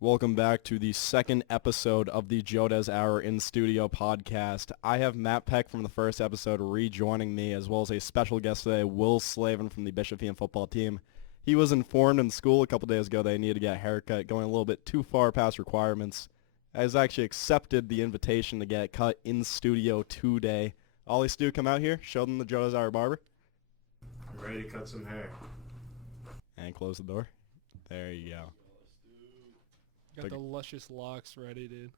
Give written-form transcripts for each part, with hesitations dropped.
Welcome back to the second episode of the Joe Dez Hour in Studio podcast. I have Matt Peq from the first episode rejoining me, as well as a special guest today, Will Slavin from the Bishopian football team. He was informed in school a couple days ago that he needed to get a haircut, going a little bit too far past requirements. Has actually accepted the invitation to get cut in studio today. Oli Stew, come out here, show them the Joe Dez Hour barber. I'm ready to cut some hair. And close the door. There you go. Got the luscious locks ready, dude.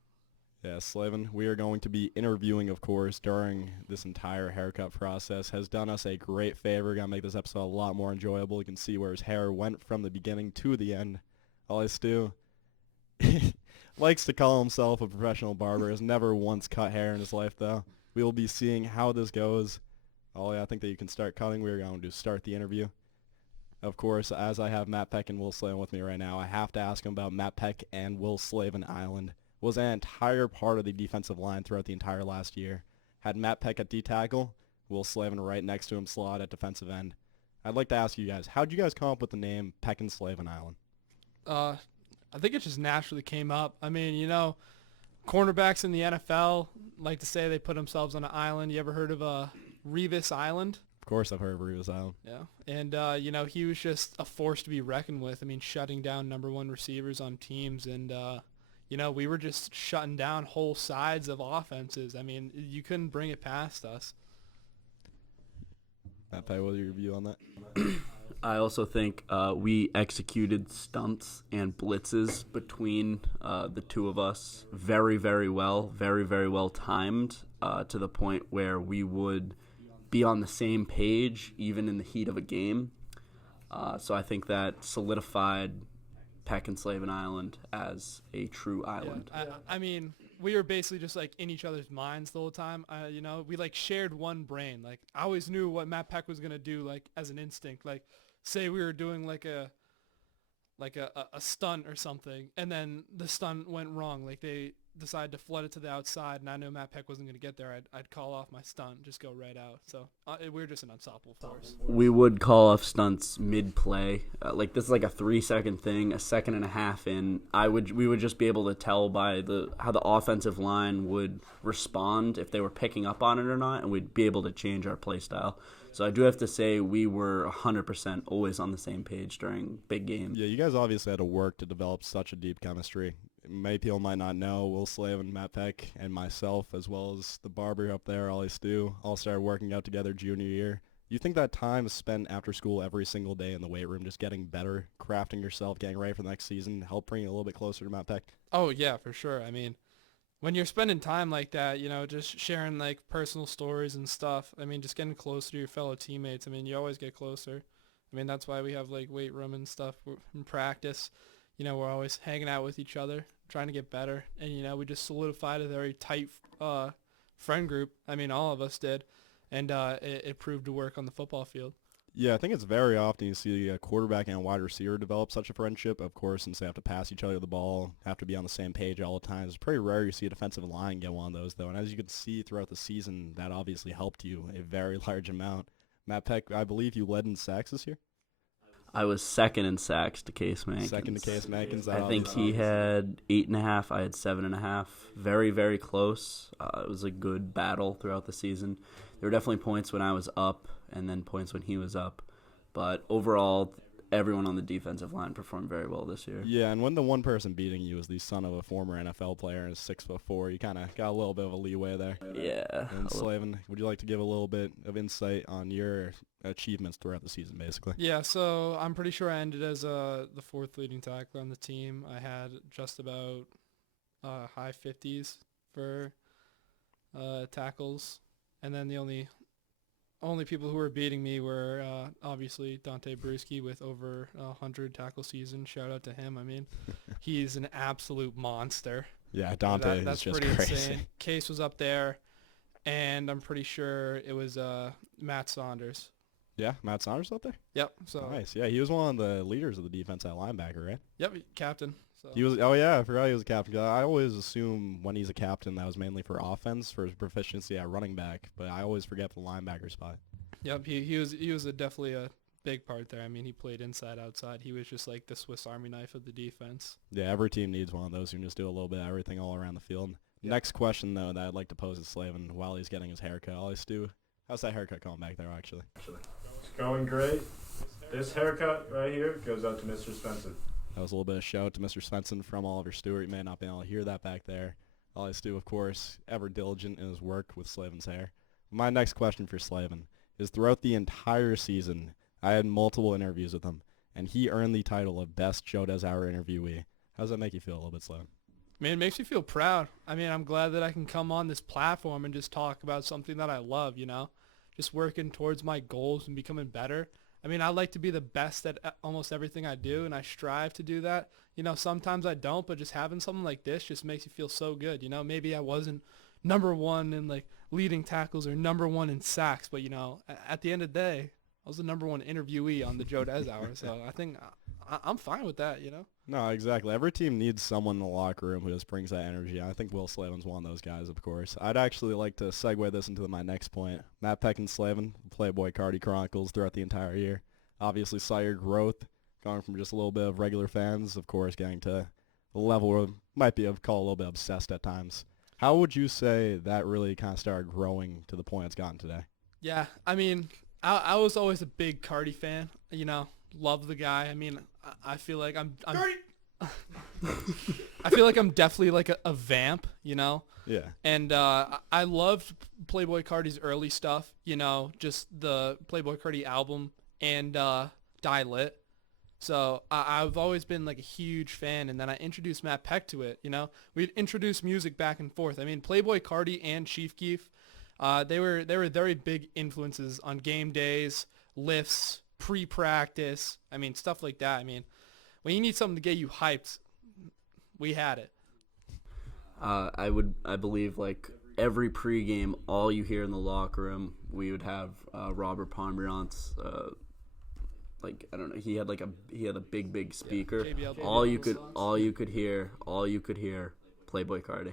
Yeah, Slavin, we are going to be interviewing, of course, during this entire haircut process. Has done us a great favor. Gonna make this episode a lot more enjoyable. You can see where his hair went from the beginning to the end. Oli Stew likes to call himself a professional barber. Has never once cut hair in his life, though. We will be seeing how this goes. Oli, I think that you can start cutting. We are going to start the interview. Of course, as I have Matt Peq and Will Slavin with me right now, I have to ask him about Matt Peq and Will Slavin Island. Was an entire part of the defensive line throughout the entire last year. Had Matt Peq at D-tackle, Will Slavin right next to him, slot at defensive end. I'd like to ask you guys, how'd you guys come up with the name Peq and Slavin Island? I think it just naturally came up. I mean, cornerbacks in the NFL like to say they put themselves on an island. You ever heard of Revis Island? Of course I've heard of Refusal Island. Yeah. And, he was just a force to be reckoned with. I mean, shutting down number one receivers on teams. And, we were just shutting down whole sides of offenses. I mean, you couldn't bring it past us. Matt Peq, what's your view on that? I also think we executed stunts and blitzes between the two of us very, very well, very, very well timed to the point where we would be on the same page even in the heat of a game. So I think that solidified Peq and Slavin Island as a true island. Yeah, I mean, we were basically just like in each other's minds the whole time. We like shared one brain. Like I always knew what Matt Peq was gonna do, like as an instinct. Like say we were doing like a stunt or something, and then the stunt went wrong. Like they decided to flood it to the outside, and I knew Matt Peq wasn't going to get there. I'd call off my stunt, just go right out. So we were just an unstoppable force. We would call off stunts mid-play. Like this is like a 3-second thing, a second and a half in. We would just be able to tell by how the offensive line would respond if they were picking up on it or not, and we'd be able to change our play style. So I do have to say we were 100% always on the same page during big games. Yeah, you guys obviously had to work to develop such a deep chemistry. Many people might not know, Will Slavin, Matt Peq, and myself, as well as the barber up there, Oli Stew, all started working out together junior year. You think that time spent after school every single day in the weight room, just getting better, crafting yourself, getting ready for the next season, help bring you a little bit closer to Matt Peq? Oh, yeah, for sure. I mean, when you're spending time like that, just sharing like personal stories and stuff, I mean, just getting closer to your fellow teammates, I mean, you always get closer. I mean, that's why we have like weight room and stuff in practice. We're always hanging out with each other, trying to get better. And, we just solidified a very tight friend group. I mean, all of us did. And it proved to work on the football field. Yeah, I think it's very often you see a quarterback and a wide receiver develop such a friendship. Of course, since they have to pass each other the ball, have to be on the same page all the time. It's pretty rare you see a defensive line get one of those, though. And as you can see throughout the season, that obviously helped you a very large amount. Matt Peq, I believe you led in sacks this year? I was second in sacks to Case Mankins. Second to Case Mankins. I think he had 8.5. I had 7.5. Very, very close. It was a good battle throughout the season. There were definitely points when I was up and then points when he was up. But overall, everyone on the defensive line performed very well this year. Yeah, and when the one person beating you is the son of a former NFL player and is 6'4", you kind of got a little bit of a leeway there. Yeah. And Slavin, would you like to give a little bit of insight on your achievements throughout the season, basically? Yeah, so I'm pretty sure I ended as the fourth leading tackler on the team. I had just about high 50s for tackles, and then the only people who were beating me were obviously Dante Bruschi with over 100 tackle season. Shout out to him. I mean, he's an absolute monster. Yeah, Dante That's is just pretty crazy. insane. Case was up there, and I'm pretty sure it was Matt Saunders. Yeah, Matt Saunders up there? Yep. So Nice. Yeah, he was one of the leaders of the defense at linebacker, right? Yep, captain. So. He was. Oh yeah, I forgot he was a captain. I always assume when he's a captain that was mainly for offense, for his proficiency at running back. But I always forget the linebacker spot. Yep, he was definitely a big part there. I mean, he played inside, outside. He was just like the Swiss Army knife of the defense. Yeah, every team needs one of those who can just do a little bit of everything all around the field. Yeah. Next question, though, that I'd like to pose to Slavin while he's getting his haircut. Oli Stew, how's that haircut going back there, actually? It's going great. This haircut right here goes out to Mr. Svensson. That was a little bit of shout out to Mr. Svensson from Oliver Stewart. You may not be able to hear that back there. Oli Stew, of course, ever diligent in his work with Slavin's hair. My next question for Slavin is throughout the entire season, I had multiple interviews with him, and he earned the title of Best Joe Dez Hour Interviewee. How does that make you feel a little bit, Slavin? Man, it makes me feel proud. I mean, I'm glad that I can come on this platform and just talk about something that I love, you know, just working towards my goals and becoming better. I mean, I like to be the best at almost everything I do, and I strive to do that. You know, sometimes I don't, but just having something like this just makes you feel so good. You know, maybe I wasn't number one in, like, leading tackles or number one in sacks, but, you know, at the end of the day, I was the number one interviewee on the Joe Dez Hour, so I think I'm fine with that, you know? No, exactly. Every team needs someone in the locker room who just brings that energy. I think Will Slavin's one of those guys, of course. I'd actually like to segue this into my next point. Peq and Slavin, Playboi Carti Chronicles throughout the entire year. Obviously saw your growth, going from just a little bit of regular fans, of course, getting to a level where might be called a little bit obsessed at times. How would you say that really kind of started growing to the point it's gotten today? Yeah, I mean, I was always a big Carti fan, you know, love the guy. I mean, I feel like I'm I feel like I'm definitely like a vamp, you know? Yeah. And I loved Playboi Carti's early stuff, you know, just the Playboi Carti album and Die Lit. So I've always been like a huge fan, and then I introduced Peq to it, you know? We'd introduce music back and forth. I mean, Playboi Carti and Chief Keef, they were very big influences on game days, lifts, pre-practice. I mean, stuff like that. I mean, when you need something to get you hyped, we had it. I believe like every pregame, all you hear in the locker room, we would have Robert Pomerantz. Like I don't know, he had a big speaker. Yeah, JBL all you could hear, Playboi Carti.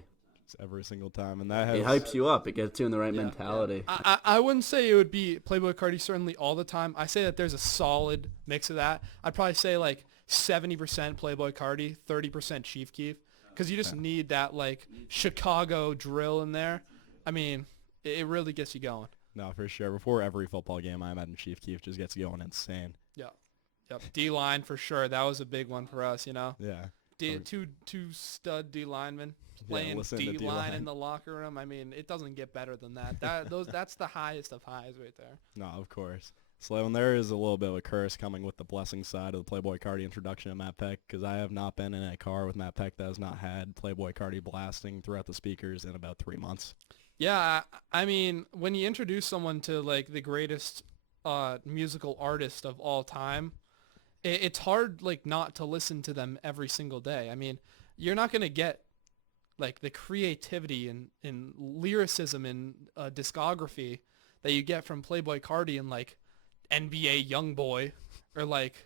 Every single time, and that has, it hypes you up. It gets you in the right mentality. I wouldn't say it would be Playboi Carti certainly all the time. I say that there's a solid mix of that. I'd probably say like 70% Playboi Carti, 30% Chief Keef, because you just need that like Chicago drill in there. I mean, it really gets you going. No, for sure. Before every football game, I imagine Chief Keef just gets going insane. Yep. D-line for sure. That was a big one for us, you know. Yeah. Two stud D linemen Yeah, playing D-line in the locker room. I mean, it doesn't get better than that. That's the highest of highs right there. No, of course. Slavin, there is a little bit of a curse coming with the blessing side of the Playboi Carti introduction of Peq, because I have not been in a car with Peq that has not had Playboi Carti blasting throughout the speakers in about 3 months. Yeah, I mean, when you introduce someone to like the greatest musical artist of all time, it's hard like not to listen to them every single day. I mean, you're not gonna get like the creativity and lyricism and discography that you get from Playboi Carti and like NBA YoungBoy or like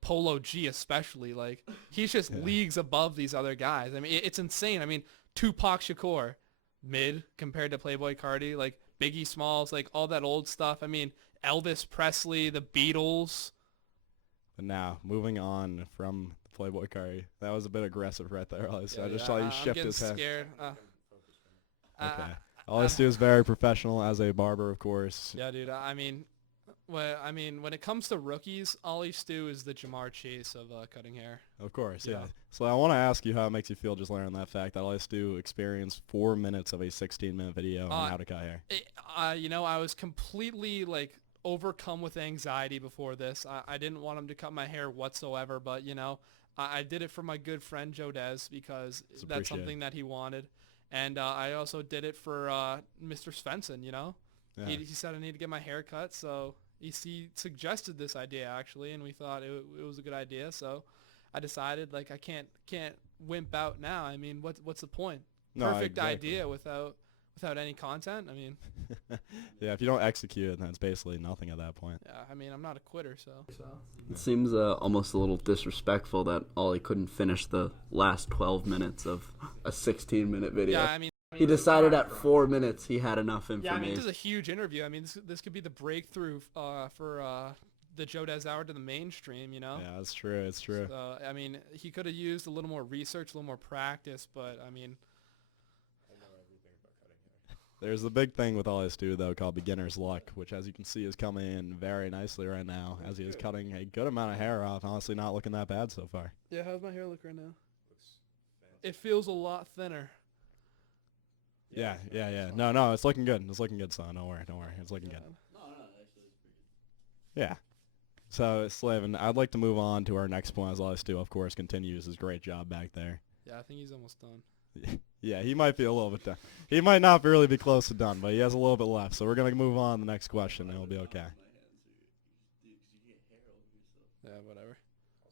Polo G especially. Like he's just leagues above these other guys. I mean, it's insane. I mean, Tupac Shakur, mid compared to Playboi Carti, like Biggie Smalls, like all that old stuff. I mean, Elvis Presley, the Beatles. But now, moving on from Playboi Carti, that was a bit aggressive right there, Oli. So Yeah, I just saw you I'm shift getting his head. scared. Okay. Oli Stew is very professional as a barber, of course. Yeah, dude. I mean, when it comes to rookies, Oli Stew is the Jamar Chase of cutting hair. Of course, yeah. Yeah. So I want to ask you how it makes you feel just learning that fact that Oli Stew experienced 4 minutes of a 16-minute video on how to cut hair. You know, I was completely like overcome with anxiety before this. I didn't want him to cut my hair whatsoever, but you know, I did it for my good friend Joe Dez because that's something that he wanted. And I also did it for Mr. Svensson, you know. Yeah. He said I need to get my hair cut, so he suggested this idea actually, and we thought it was a good idea. So I decided like I can't wimp out now. I mean, what's the point? No, Perfect exactly. idea without any content. I mean, Yeah, if you don't execute it, then it's basically nothing at that point. yeah. I mean, I'm not a quitter, so. It seems almost a little disrespectful that Ollie couldn't finish the last 12 minutes of a 16-minute video. Yeah, I mean. He decided at 4 minutes he had enough information. Yeah, I mean, this is a huge interview. I mean, this could be the breakthrough for the Joe Dez Hour to the mainstream, you know? Yeah, it's true. It's true. So, I mean, he could have used a little more research, a little more practice, but, I mean, There's the big thing with Oli Stew, though, called beginner's luck, which, as you can see, is coming in very nicely right now, as he is cutting a good amount of hair off. Honestly, not looking that bad so far. yeah, how's my hair look right now? It feels a lot thinner. Yeah. No, it's looking good. It's looking good, son. Don't worry. It's looking good. Yeah. So, Slavin, I'd like to move on to our next point, as Oli Stew, of course, continues his great job back there. Yeah, I think he's almost done. Yeah, he might be a little bit done. He might not really be close to done, but he has a little bit left. So we're going to move on to the next question, and we'll be okay. Yeah, whatever.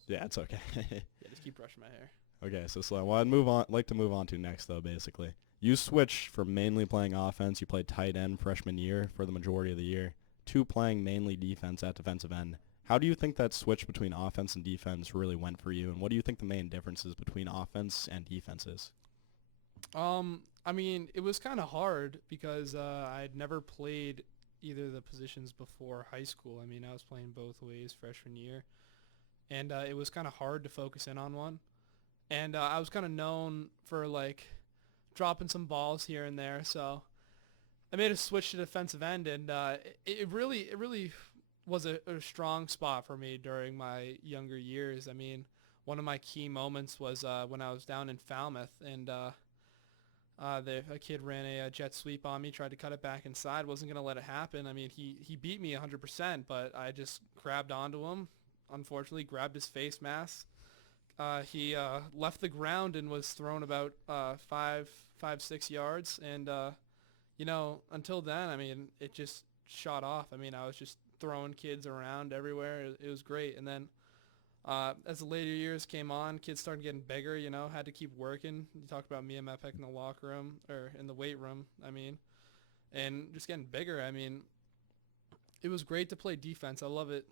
Yeah, it's okay. Yeah, just keep brushing my hair. Okay, so what I'd like to move on to next, though, basically. You switched from mainly playing offense, you played tight end freshman year for the majority of the year, to playing mainly defense at defensive end. How do you think that switch between offense and defense really went for you, and what do you think the main differences between offense and defense is? I mean, it was kind of hard because I'd never played either of the positions before high school. I mean, I was playing both ways freshman year, and it was kind of hard to focus in on one. And I was kind of known for, like, dropping some balls here and there, so I made a switch to defensive end, and it really was a strong spot for me during my younger years. I mean, one of my key moments was when I was down in Falmouth, and a kid ran a jet sweep on me, tried to cut it back inside, wasn't going to let it happen. I mean, he beat me 100%, but I just grabbed onto him, unfortunately, grabbed his face mask. He left the ground and was thrown about 6 yards, and you know, until then, I mean, it just shot off. I mean, I was just throwing kids around everywhere. It was great. And then as the later years came on, kids started getting bigger, you know, had to keep working. You talked about me and Peq in the locker room, or in the weight room, I mean, and just getting bigger. I mean, it was great to play defense. I love it.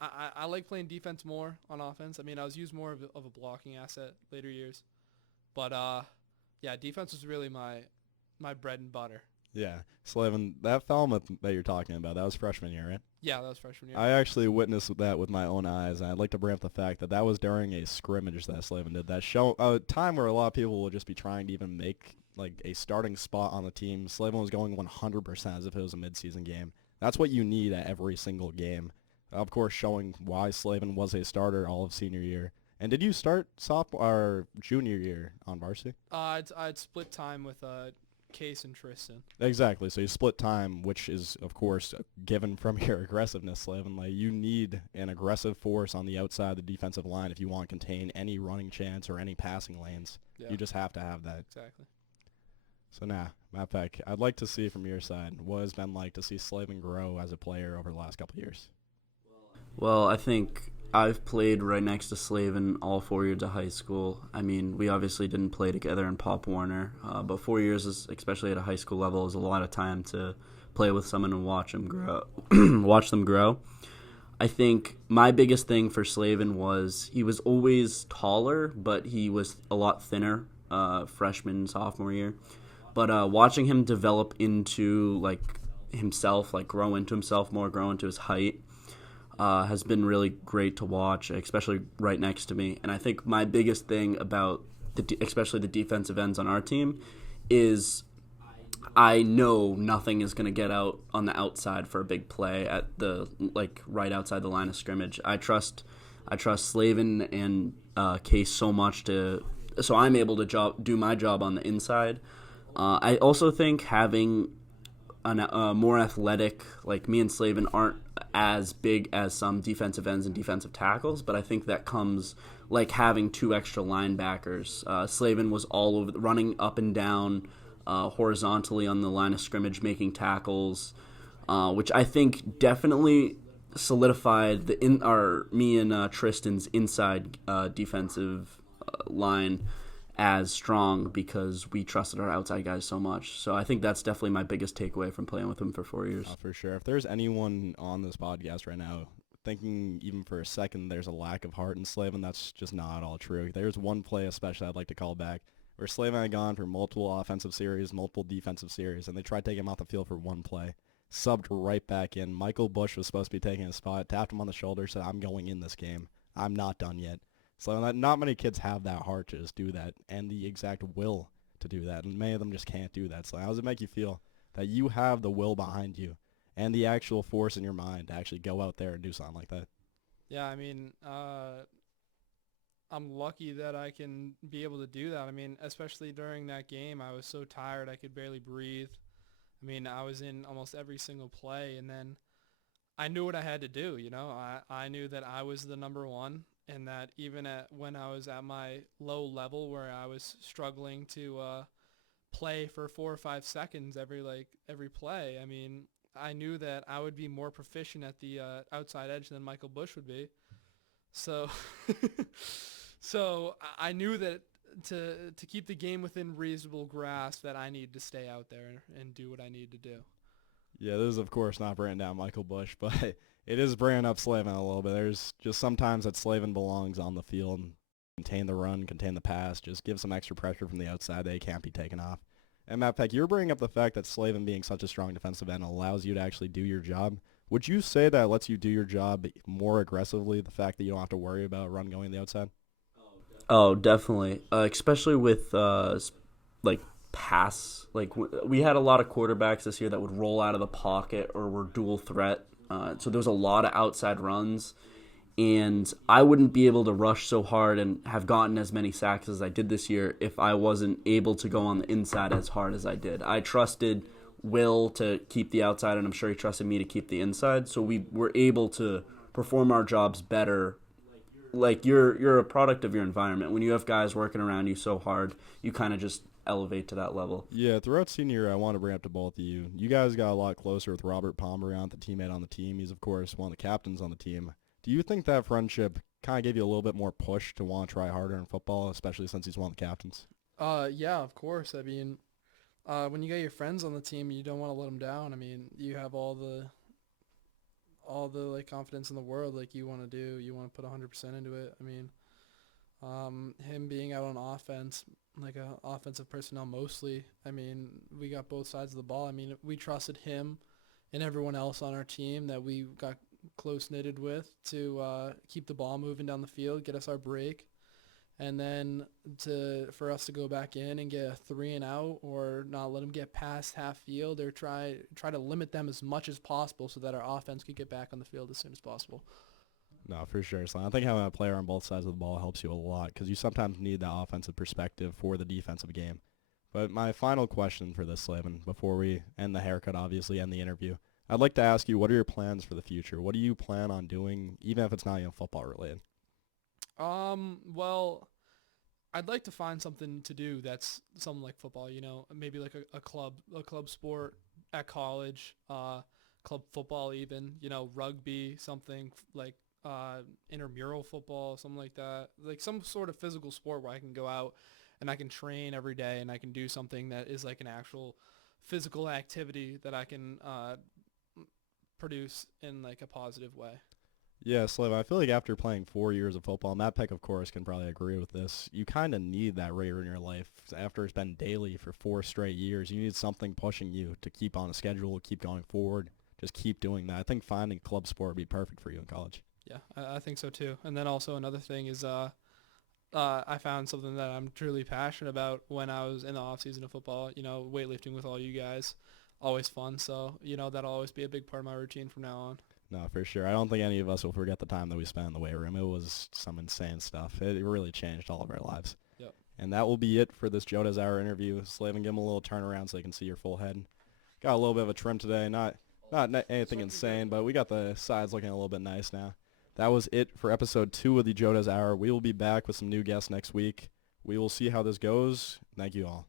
I like playing defense more on offense. I mean, I was used more of a blocking asset later years. But, yeah, defense was really my bread and butter. Yeah. Slavin, that Falmouth that you're talking about, that was freshman year, right? Yeah, that was freshman year. I actually witnessed that with my own eyes, and I'd like to bring up the fact that was during a scrimmage that Slavin did. That show a time where a lot of people will just be trying to even make like a starting spot on the team. Slavin was going 100% as if it was a midseason game. That's what you need at every single game. Of course, showing why Slavin was a starter all of senior year. And did you start sophomore or junior year on varsity? I'd split time with Case and Tristan. Exactly. So you split time, which is, of course, given from your aggressiveness, Slavin. Like, you need an aggressive force on the outside of the defensive line if you want to contain any running chance or any passing lanes. Yeah. You just have to have that. Exactly. So now, Matt Peq, I'd like to see from your side what it's been like to see Slavin grow as a player over the last couple of years. Well, I think I've played right next to Slavin all 4 years of high school. I mean, we obviously didn't play together in Pop Warner, but 4 years, especially at a high school level, is a lot of time to play with someone and watch them grow. Watch them grow. I think my biggest thing for Slavin was he was always taller, but he was a lot thinner freshman, sophomore year. But watching him develop into like himself, like grow into himself more, grow into his height, has been really great to watch, especially right next to me. And I think my biggest thing about especially the defensive ends on our team is I know nothing is going to get out on the outside for a big play at the right outside the line of scrimmage. I trust Slavin and Case so much so I'm able to do my job on the inside. I also think having a more athletic, like me and Slavin aren't as big as some defensive ends and defensive tackles, but I think that comes like having two extra linebackers. Slavin was all over, running up and down horizontally on the line of scrimmage, making tackles, which I think definitely solidified me and Tristan's inside defensive line as strong because we trusted our outside guys so much. So I think that's definitely my biggest takeaway from playing with him for 4 years. For sure. If there's anyone on this podcast right now thinking even for a second there's a lack of heart in Slavin, that's just not all true. There's one play especially I'd like to call back where Slavin had gone for multiple offensive series, multiple defensive series, and they tried taking him off the field for one play. subbed right back in. Michael Bush was supposed to be taking his spot, tapped him on the shoulder, said, I'm going in this game. I'm not done yet. So not many kids have that heart to just do that and the exact will to do that, and many of them just can't do that. So how does it make you feel that you have the will behind you and the actual force in your mind to actually go out there and do something like that? Yeah, I mean, I'm lucky that I can be able to do that. I mean, especially during that game, I was so tired I could barely breathe. I mean, I was in almost every single play, and then I knew what I had to do, you know. I knew that I was the number one, and that even when I was at my low level where I was struggling to play for 4 or 5 seconds every play, I mean, I knew that I would be more proficient at the outside edge than Michael Bush would be. So so I knew that to keep the game within reasonable grasp that I needed to stay out there and do what I needed to do. Yeah, this is, of course, not bringing down Michael Bush, but it is bringing up Slavin a little bit. There's just sometimes that Slavin belongs on the field and contain the run, contain the pass, just give some extra pressure from the outside that he can't be taken off. And Matt Peck, you're bringing up the fact that Slavin being such a strong defensive end allows you to actually do your job. Would you say that lets you do your job more aggressively, the fact that you don't have to worry about a run going the outside? Oh, definitely. Especially with pass. We had a lot of quarterbacks this year that would roll out of the pocket or were dual threat. So there was a lot of outside runs, and I wouldn't be able to rush so hard and have gotten as many sacks as I did this year if I wasn't able to go on the inside as hard as I did. I trusted Will to keep the outside, and I'm sure he trusted me to keep the inside. So we were able to perform our jobs better. Like, you're a product of your environment. When you have guys working around you so hard, you kind of just elevate to that level. Yeah, throughout senior year, I want to bring up to both of you. You guys got a lot closer with Robert Pomerant, the teammate on the team. He's, of course, one of the captains on the team. Do you think that friendship kind of gave you a little bit more push to want to try harder in football, especially since he's one of the captains? Yeah, of course. I mean, when you get your friends on the team, you don't want to let them down. I mean, you have all the confidence in the world, you want to put 100% into it. I mean, him being out on offense, offensive personnel mostly. I mean, we got both sides of the ball. I mean, we trusted him and everyone else on our team that we got close knitted with to keep the ball moving down the field, get us our break. And then for us to go back in and get a 3 and out, or not let them get past half field, or try to limit them as much as possible so that our offense could get back on the field as soon as possible. No, for sure. So I think having a player on both sides of the ball helps you a lot because you sometimes need that offensive perspective for the defensive game. But my final question for this, Slavin, before we end the haircut, obviously, and the interview, I'd like to ask you, what are your plans for the future? What do you plan on doing, even if it's not football related? Well, I'd like to find something to do that's something like football, maybe like a club sport at college, club football even, rugby, something like intramural football, something like that, like some sort of physical sport where I can go out and I can train every day and I can do something that is like an actual physical activity that I can produce in like a positive way. Yeah, Slavin, I feel like after playing 4 years of football, Matt Peck, of course, can probably agree with this, you kind of need that rigor in your life. After it's been daily for 4 straight years, you need something pushing you to keep on a schedule, keep going forward, just keep doing that. I think finding a club sport would be perfect for you in college. Yeah, I think so too. And then also another thing is I found something that I'm truly passionate about when I was in the off season of football, weightlifting with all you guys. Always fun. So, that'll always be a big part of my routine from now on. No, for sure. I don't think any of us will forget the time that we spent in the weight room. It was some insane stuff. It really changed all of our lives. Yep. And that will be it for this Joe Dez Hour interview. Slavin, give him a little turnaround so they can see your full head. Got a little bit of a trim today. Not anything insane, but we got the sides looking a little bit nice now. That was it for episode 2 of the Joe Dez Hour. We will be back with some new guests next week. We will see how this goes. Thank you all.